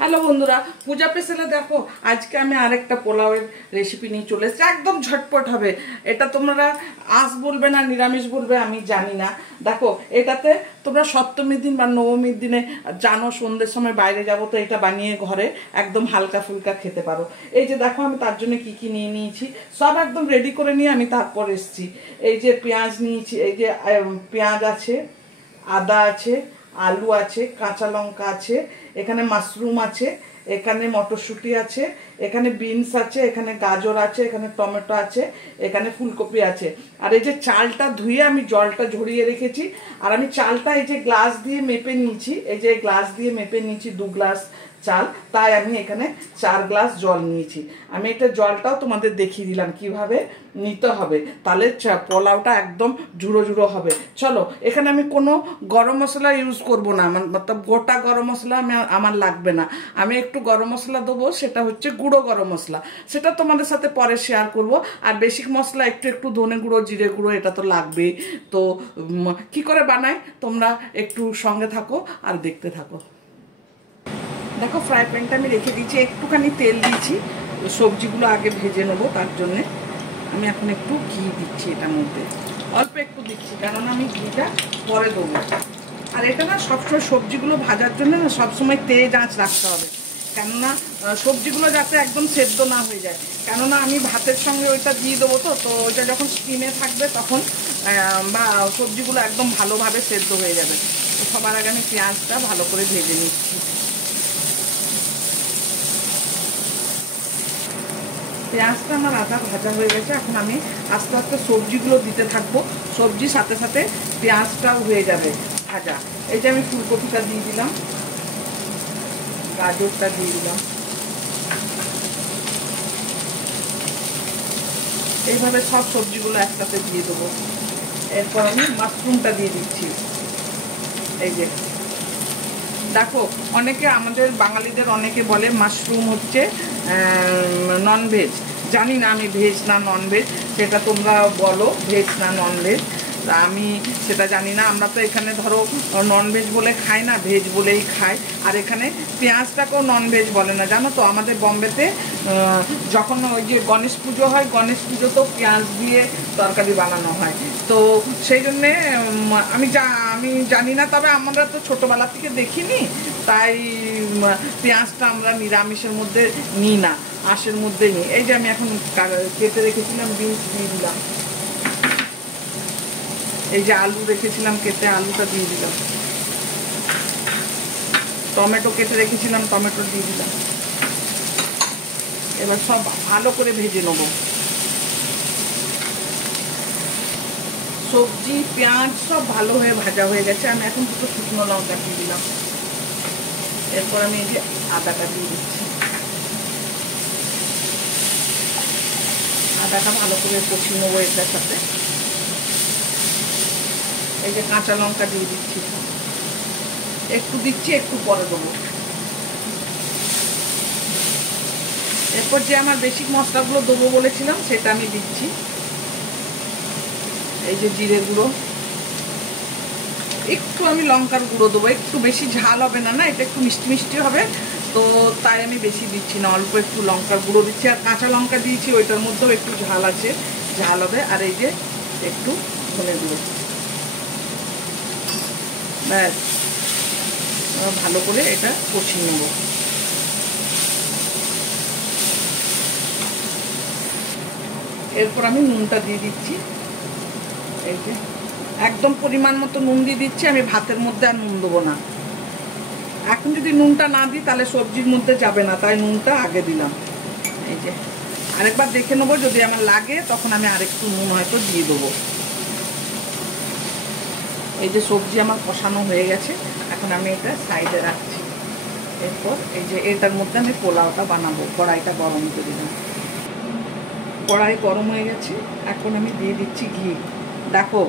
Hello বন্ধুরা, পূজা স্পেশালে দেখো আজকে আমি আরেকটা পোলাওয়ের রেসিপি নিয়ে চলে এসেছি। একদম ঝটপট হবে। এটা তোমরা আঁশ বলবে না নিরামিষ বলবে আমি জানি না। দেখো এটাতে তোমরা সপ্তমীর দিন বা নবমীর দিনে জানো সন্ধ্যের সময় বাইরে যাবো, তো এটা বানিয়ে ঘরে একদম হালকা ফুলকা খেতে পারো। এই যে দেখো আমি তার জন্য কি কি নিয়ে নিয়েছি, সব একদম রেডি করে নিয়ে আমি তারপর এসেছি। এই যে পেঁয়াজ নিয়েছি, এই যে পেঁয়াজ আছে, আদা আছে, আলু আছে, কাঁচা লঙ্কা আছে, এখানে মাশরুম আছে, এখানে মটরশুঁটি আছে, এখানে বিনস আছে, এখানে গাজর আছে, এখানে টমেটো আছে, এখানে ফুলকপি আছে। আর এই যে চালটা ধুয়ে আমি জলটা ঝরিয়ে রেখেছি। আর আমি চালটা এই যে গ্লাস দিয়ে মেপে নিয়েছি, এই যে গ্লাস দিয়ে মেপে নিয়েছি 2 গ্লাস চাল, তাই আমি এখানে 4 গ্লাস জল নিয়েছি। আমি এটা জলটাও তোমাদের দেখিয়ে দিলাম কিভাবে নিতে হবে, তাহলে পোলাওটা একদম ঝুড়ো ঝুড়ো হবে। চলো, এখানে আমি কোনো গরম মশলা ইউজ করব না, মতলব গোটা গরম মশলা আমার লাগবে না। আমি একটু গরম মশলা দেবো, সেটা হচ্ছে গুঁড়ো গরম মশলা, সেটা তোমাদের সাথে পরে শেয়ার করব। আর বেসিক মশলা একটু একটু ধনে গুঁড়ো, জিরে গুঁড়ো, এটা তো লাগবেই। তো কি করে বানাই তোমরা একটু সঙ্গে থাকো আর দেখতে থাকো। দেখো ফ্রাই প্যানটা আমি রেখে দিয়েছি, একটুখানি তেল দিয়েছি, সবজিগুলো আগে ভেজে নেবো। তার জন্যে আমি এখন একটু ঘি দিচ্ছি, এটার মধ্যে অল্প একটু দিচ্ছি, কেননা আমি ঘিটা পরে দেবো। আর এটা না সবসময় সবজিগুলো ভাজার জন্য না সবসময় তেজ আঁচ রাখতে হবে, কেননা সবজিগুলো যাতে একদম সেদ্ধ না হয়ে যায়। কেননা আমি ভাতের সঙ্গে ওইটা দিয়ে দেবো, তো ওইটা যখন স্টিমে থাকবে তখন বা সবজিগুলো একদম ভালোভাবে সেদ্ধ হয়ে যাবে। তো সবার আগে আমি পেঁয়াজটা ভালো করে ভেজে নিচ্ছি। পেঁয়াজটা আমার আধা ভাজা হয়ে গেছে, এখন আমি আস্তে আস্তে সবজিগুলো দিতে থাকবো। সবজির সাথে সাথে পেঁয়াজটাও হয়ে যাবে ভাজা। এই যে আমি ফুলকপিটা দিয়ে দিলাম, গাজরটা দিয়ে দিলাম, এইভাবে সব সবজিগুলো একসাথে দিয়ে দেবো। এরপর আমি মাশরুমটা দিয়ে দিচ্ছি। এই যে দেখো, অনেকে আমাদের বাঙালিদের অনেকে বলে মাশরুম হচ্ছে ননভেজ। জানি না আমি ভেজ না ননভেজ, সেটা তোমরা বলো ভেজ না ননভেজ, আমি সেটা জানি না। আমরা তো এখানে ধরো ননভেজ বলে খাই না, ভেজ বলেই খাই। আর এখানে পেঁয়াজটাকেও ননভেজ বলে না, জানো তো। আমাদের বম্বেতে যখন ওই যে গণেশ পুজো হয়, গণেশ পুজোতেও পেঁয়াজ দিয়ে তরকারি বানানো হয়। তো সেই জন্যে আমি জানি না, তবে আমরা তো ছোটোবেলা থেকে দেখিনি, তাই পেঁয়াজটা আমরা নিরামিষের মধ্যে নিই না, আঁশের মধ্যে নিই। এই যে আমি এখন কেটে রেখেছিলাম বিনস দিয়ে দিলাম, এই যে আলু রেখেছিলাম কেটে, আলুটা দিয়ে দিলাম, টমেটো কেটে রেখেছিলাম, টমেটো দিয়ে দিলাম। এবার সব ভালো করে ভেজে নেবো। সবজি পেঁয়াজ সব ভালো হয়ে ভাজা হয়ে গেছে। আমি এখন দুটো শুকনো লঙ্কা দিয়ে দিলাম। এরপর আমি এই যে আদাটা দিয়ে দিচ্ছি। আদাটা ভালো করে কষিয়ে নেবো এটার সাথে। এই যে কাঁচা লঙ্কা দিয়ে দিচ্ছি, একটু দিচ্ছি, একটু পরে দেবো। এরপর যে আমার বেসিক মশলাগুলো দেবো বলেছিলাম সেটা আমি দিচ্ছি। এই যে জিরে গুঁড়ো, একটু আমি লঙ্কার গুঁড়ো দেবো, একটু বেশি ঝাল হবে না, এটা একটু মিষ্টি মিষ্টি হবে, তো তাই আমি বেশি দিচ্ছি না, অল্প একটু লঙ্কার গুঁড়ো দিচ্ছি। আর কাঁচা লঙ্কা দিয়েছি, ওইটার মধ্যেও একটু ঝাল আছে, ঝাল হবে। আর এই যে একটু ধনে গুঁড়ো, ব্যাস ভালো করে এটা কষিয়ে নেব। এরপর আমি নুনটা দিয়ে দিচ্ছি। এই যে একদম পরিমাণ মতো নুন দিয়ে দিচ্ছি। আমি ভাতের মধ্যে আর নুন দেবো না। এখন যদি নুনটা না দিই তাহলে সবজির মধ্যে যাবে না, তাই নুনটা আগে দিলাম। এই যে আরেকবার দেখে নেবো, যদি আমার লাগে তখন আমি আরেকটু নুন হয়তো দিয়ে দেবো। এই যে সবজি আমার কষানো হয়ে গেছে, এখন আমি এটা সাইডে রাখছি। এরপর এই যে এটার মধ্যে আমি পোলাওটা বানাবো। কড়াইটা গরম করে দিলাম, কড়াই গরম হয়ে গেছে। এখন আমি দিয়ে দিচ্ছি ঘি। দেখো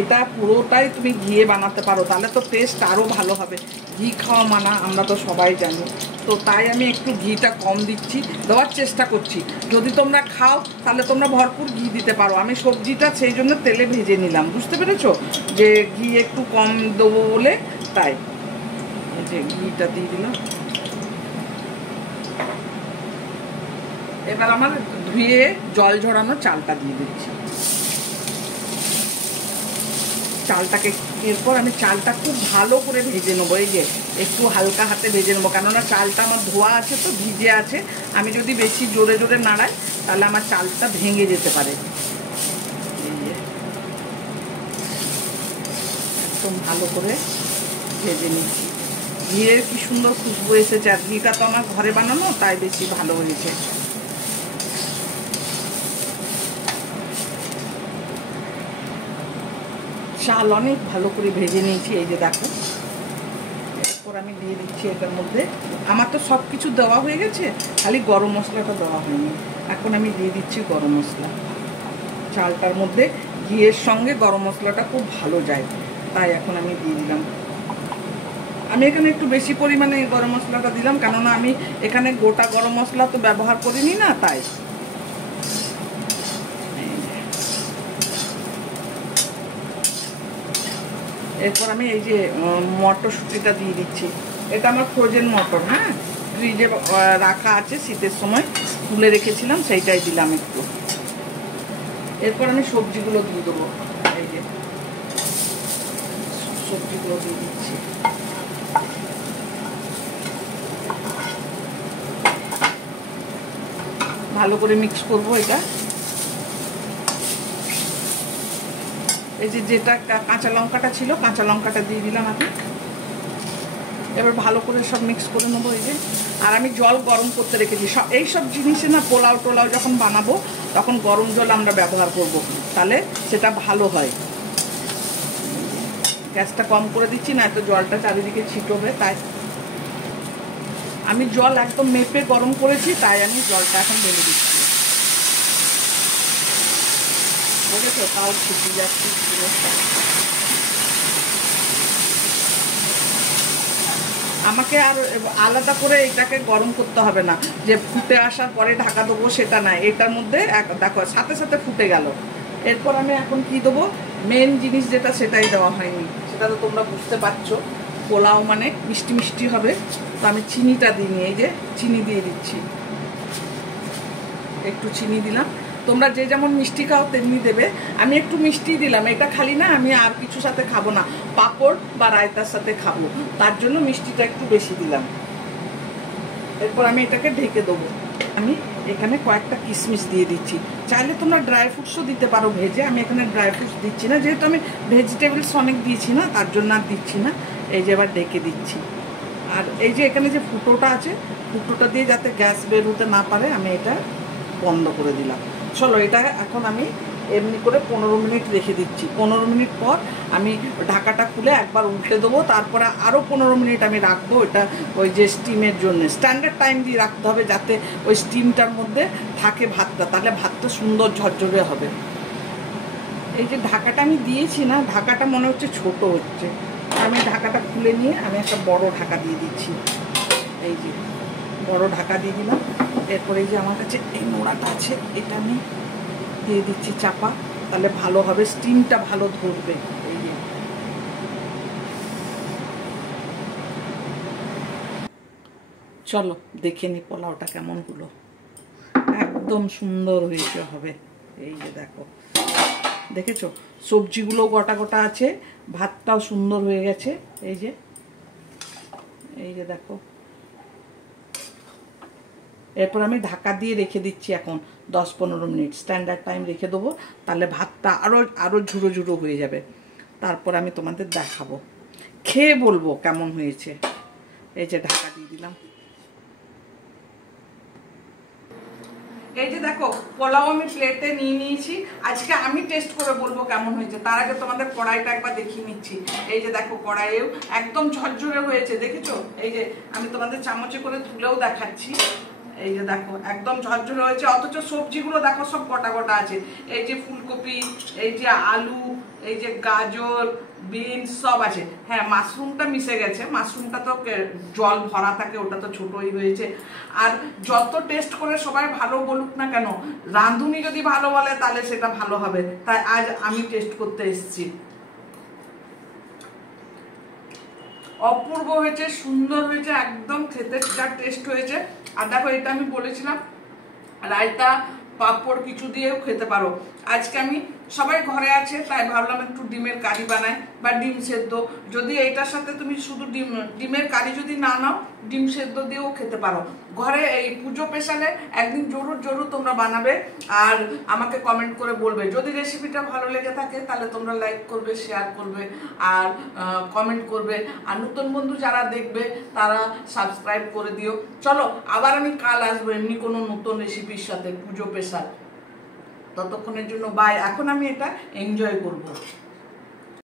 এটা পুরোটাই তুমি ঘিয়ে বানাতে পারো, তাহলে তো টেস্ট আরও ভালো হবে। ঘি খাওয়া মানা আমরা তো সবাই জানি, তো তাই আমি একটু ঘিটা কম দিচ্ছি, দেওয়ার চেষ্টা করছি। যদি তোমরা খাও তাহলে তোমরা ভরপুর ঘি দিতে পারো। আমি সবজিটা সেই জন্য তেলে ভেজে নিলাম, বুঝতে পেরেছো, যে ঘি একটু কম দেবো বলে, তাই এই যে ঘিটা দিয়ে দিলাম। এবার আমার ধুয়ে জল ঝরানো চালটা দিয়ে দিচ্ছি। চালটাকে এরপর আমি চালটা খুব ভালো করে ভেজে নেবো। এই যে একটু হালকা হাতে ভেজে নেবো, কেননা চালটা আমার ধোয়া আছে তো, ভিজে আছে। আমি যদি বেশি জোরে জোরে নাড়াই তাহলে আমার চালটা ভেঙে যেতে পারে। এই যে একদম ভালো করে ভেজে নিচ্ছি। ঘিয়ের কি সুন্দর খুশবু এসেছে, আর ঘিটা তো আমার ঘরে বানানো, তাই বেশি ভালো হয়েছে। চাল অনেক ভালো করে ভেজে নিয়েছি। এই যে দেখো, এরপর আমি দিয়ে দিচ্ছি এটার মধ্যে। আমার তো সব কিছু দেওয়া হয়ে গেছে, খালি গরম মশলাটা দেওয়া হয়নি। এখন আমি দিয়ে দিচ্ছি গরম মশলা। চালটার মধ্যে ঘিয়ের সঙ্গে গরম মশলাটা খুব ভালো যায়, তাই এখন আমি দিয়ে দিলাম। আমি এখানে একটু বেশি পরিমাণে গরম মশলাটা দিলাম, কেননা আমি এখানে গোটা গরম মশলা তো ব্যবহার করিনি না, তাই। এরপর আমি এই যে মটরশুঁটিটা দিয়ে দিচ্ছি। এটা আমার ফ্রোজেন মটর, হ্যাঁ, ফ্রিজে রাখা আছে, শীতের সময় তুলে রেখেছিলাম, সেইটাই দিলাম একটু। এরপর আমি সবজিগুলো দিয়ে দেবো। এই যে সবজিগুলো দিয়ে দিচ্ছি। ভালো করে মিক্স করবো এটা। এই যে যেটা কাঁচা লঙ্কাটা ছিল, কাঁচা লঙ্কাটা দিয়ে দিলাম আমি। এবার ভালো করে সব মিক্স করে নেবো। এই যে, আর আমি জল গরম করতে রেখেছি। সব এইসব জিনিসে না, পোলাও টোলাও যখন বানাবো তখন গরম জল আমরা ব্যবহার করব, তাহলে সেটা ভালো হয়। গ্যাসটা কম করে দিচ্ছি, না তো জলটা চারিদিকে ছিটবে, তাই আমি জল একদম মেপে গরম করেছি, তাই আমি জলটা এখন ঢেলে দিচ্ছি। বুঝেছো, তাও ছুটি যাচ্ছি। আমাকে আর আলাদা করে এটাকে গরম করতে হবে না, যে ফুটে আসার পরে ঢাকা দেবো সেটা না। এটার মধ্যে দেখো সাথে সাথে ফুটে গেল। এরপর আমি এখন কি দেবো, মেন জিনিস যেটা, সেটাই দেওয়া হয়নি, সেটা তো তোমরা বুঝতে পারছো। পোলাও মানে মিষ্টি মিষ্টি হবে, তো আমি চিনিটা দিইনি। এই যে চিনি দিয়ে দিচ্ছি, একটু চিনি দিলাম। তোমরা যে যেমন মিষ্টি খাও তেমনি দেবে। আমি একটু মিষ্টি দিলাম, এটা খালি না আমি আর কিছুর সাথে খাবো না, পাঁপড় বা রায়তার সাথে খাবো, তার জন্য মিষ্টিটা একটু বেশি দিলাম। এরপর আমি এটাকে ঢেকে দেবো। আমি এখানে কয়েকটা কিশমিশ দিয়ে দিচ্ছি। চাইলে তোমরা ড্রাই ফ্রুটসও দিতে পারো ভেজে, আমি এখানে ড্রাই ফ্রুটস দিচ্ছি না, যেহেতু আমি ভেজিটেবলস অনেক দিয়েছি না, তার জন্য আর দিচ্ছি না। এই যে এবার ডেকে দিচ্ছি। আর এই যে এখানে যে ফুটোটা আছে, ফুটোটা দিয়ে যাতে গ্যাস বের হতে না পারে, আমি এটা বন্ধ করে দিলাম। চলো, এটা এখন আমি এমনি করে 15 মিনিট রেখে দিচ্ছি। 15 মিনিট পর আমি ঢাকাটা খুলে একবার উল্টে দেবো, তারপরে আরও 15 মিনিট আমি রাখবো। এটা ওই যে স্টিমের জন্য স্ট্যান্ডার্ড টাইম দিয়ে রাখতে হবে, যাতে ওই স্টিমটার মধ্যে থাকে ভাতটা, তাহলে ভাতটা সুন্দর ঝরঝরে হবে। এই যে ঢাকাটা আমি দিয়েছি না, ঢাকাটা মনে হচ্ছে ছোট হচ্ছে, আমি ঢাকাটা খুলে নিয়ে আমি একটা বড় ঢাকা দিয়ে দিচ্ছি। এই যে বড় ঢাকা দিয়ে দিলাম। এরপরে এই যে আমার কাছে এই নোড়াটা আছে, এটা আমি দিয়ে দিচ্ছি চাপা, তাহলে ভালো হবে, স্টিমটা ভালো ধরবে। এই যে চলো দেখে নি পোলাওটা কেমন হলো। একদম সুন্দর হয়েছে হবে। এই যে দেখো, দেখেছো সবজিগুলো গোটা গোটা আছে, ভাতটাও সুন্দর হয়ে গেছে। এই যে, এই যে দেখো। এরপর আমি ঢাকা দিয়ে রেখে দিচ্ছি এখন 10-15 মিনিট, স্ট্যান্ডার্ড টাইম রেখে দেবো, তাহলে ভাতটা আরও ঝুড়ো ঝুড়ো হয়ে যাবে। তারপর আমি তোমাদের দেখাবো, খেয়ে বলবো কেমন হয়েছে। এই যে ঢাকা দিয়ে দিলাম। এই যে দেখো, পোলাও আমি প্লেটে নিয়ে নিয়েছি। আজকে আমি টেস্ট করে বলবো কেমন হয়েছে, তার আগে তোমাদের কড়াইটা একবার দেখিয়ে নিচ্ছি। এই যে দেখো, কড়াইয়েও একদম ঝরঝরে হয়েছে, দেখেছো? এই যে আমি তোমাদের চামচে করে তুলেও দেখাচ্ছি। এই যে দেখো, একদম ঝরঝরে হয়েছে, অথচ সবজিগুলো দেখো সব গোটা গোটা আছে। এই যে ফুলকপি, এই যে আলু, এই যে গাজর, বিনস সব আছে। হ্যাঁ, মাশরুমটা মিশে গেছে, মাশরুমটা তো জল ভরা থাকে, ওটা তো ছোটই হয়েছে। আর যত টেস্ট করে সবাই ভালো বলুক না কেন, রাঁধুনি যদি ভালো বলে তাহলে সেটা ভালো হবে, তাই আজ আমি টেস্ট করতে এসেছি। অপূর্ব হয়েছে, সুন্দর হয়েছে, একদম খেতে যা টেস্ট হয়েছে। আর দেখো, এটা আমি বলেছিলাম রায়তা পাঁপড় কিছু দিয়েও খেতে পারো। আজকে আমি সবাই ঘরে আছে তাই ভাবলাম একটু ডিমের কারি বানাই বা ডিম সেদ্ধ। যদি এইটার সাথে তুমি শুধু ডিমের কারি যদি না নাও, ডিম সেদ্ধ দিয়েও খেতে পারো। ঘরে এই পুজো স্পেশালে একদিন জরুর জরুর তোমরা বানাবে আর আমাকে কমেন্ট করে বলবে। যদি রেসিপিটা ভালো লেগে থাকে তাহলে তোমরা লাইক করবে, শেয়ার করবে আর কমেন্ট করবে। আর নতুন বন্ধু যারা দেখবে তারা সাবস্ক্রাইব করে দিও। চলো আবার আমি কাল আসবো এমনি কোনো নতুন রেসিপির সাথে পুজো স্পেশাল। ততক্ষণের জন্য বাই। এখন আমি এটা এনজয় করবো।